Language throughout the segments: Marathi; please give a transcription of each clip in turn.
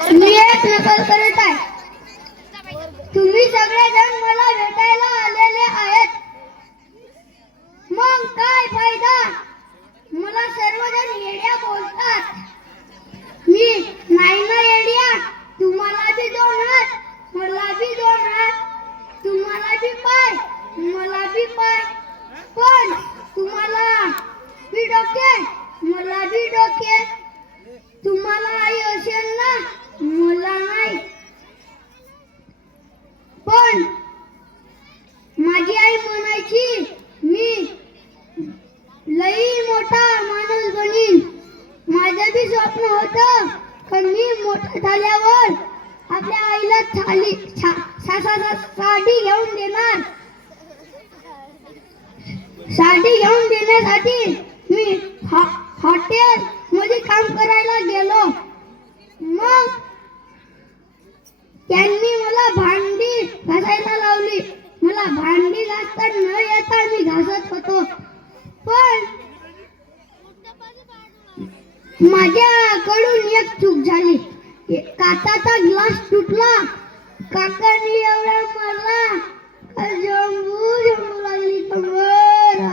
मी एक नकल करत आहे. तुम्ही सगळेजण मला भेटायला आलेले आहेत. मग काय फायदा? मला सर्वजण येड्या बोलतात. मी नाही ना येड्या. तुम्हाला बी दोन हात, मला बी दोन हात. तुम्हाला बी पाय, मला बी पाय. पण तुम्हाला बी डोके, मला बी डोके. तुम्हाला आई असेल ना, मला नाही. पण माझी आई म्हणायची मी लई मोठा माणूस बनीन. माझं बी स्वप्न होतं, पण मी मोठा झाल्यावर आपल्या आईला साडी घेऊन देणार. साडी घेऊन देण्यासाठी मी हॉटेल मध्ये काम करायला गेलो. मग त्यांनी मला भांडी घासायला लावली. मला भांडी घासता न येता मी घासत होतो. पण माझ्याकडून एक चूक झाली. काचाचा ग्लास तुटला. काकांनी एवढा मारला का जंबू लागली कंबर.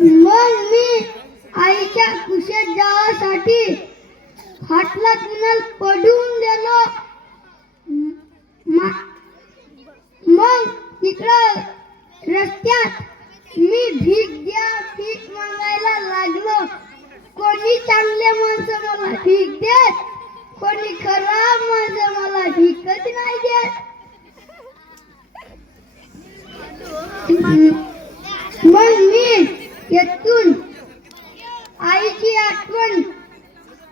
मग मी आईच्या कुशीत जाण्यासाठी हातला तुनल पडून गेलो. मग तिकडं रस्त्यात मी भीक मागायला लागलो. कोणी चांगले माणसं मला भीक देत, कोणी खराब माणसं मला भीकच नाही देत. मग मी येथून आईची आठवण.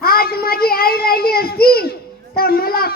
आज माझी आई राहिली असती तर मला